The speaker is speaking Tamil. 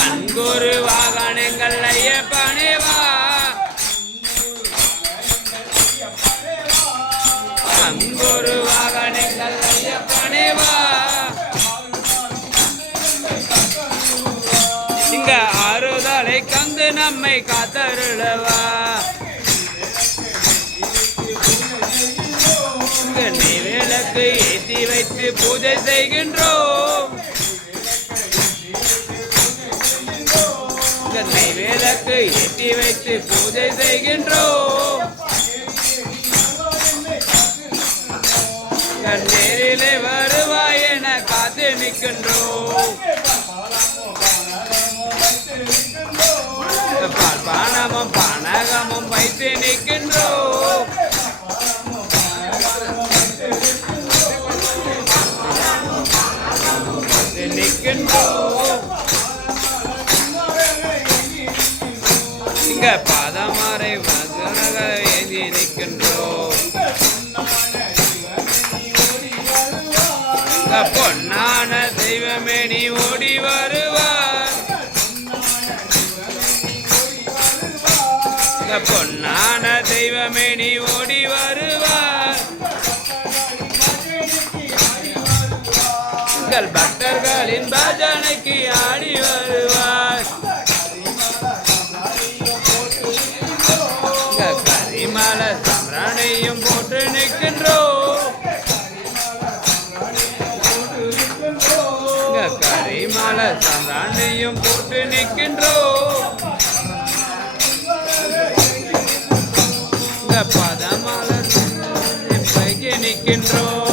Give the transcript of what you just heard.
அன்பொரு வாகனங்கள் ஐயப்பனே வா அன்பொரு வாகனங்கள் ஐயப்பனே வா இங்க ஆறுதலை கந்து நம்மை காத்தருளவா நீ விளக்கு ஏற்றி வைத்து பூஜை செய்கின்றோம் நீ விளக்கு ஏற்றி வைத்து பூஜை செய்கின்றோம் நேரிலே வருவாய் என காத்து நிற்கின்றோம் பானமும் பானகமும் வைத்து நிற்கின்றோம் இங்க பாதமறை வசனங்களை எழுதி நிற்கின்றோம் பொன்னான தெய்வமே நீ ஓடி வருவார் பொன்னான தெய்வமே நீ ஓடி வருவார் பக்தர்களின் பஜனைக்கு ஆடி வருவார் கரிமல சம்ரானையும் போட்டு நிற்கின்றோம் கரிமல சம்ரானையும் போட்டு நிற்கின்றோம் பதமலர் நிற்கின்றோம்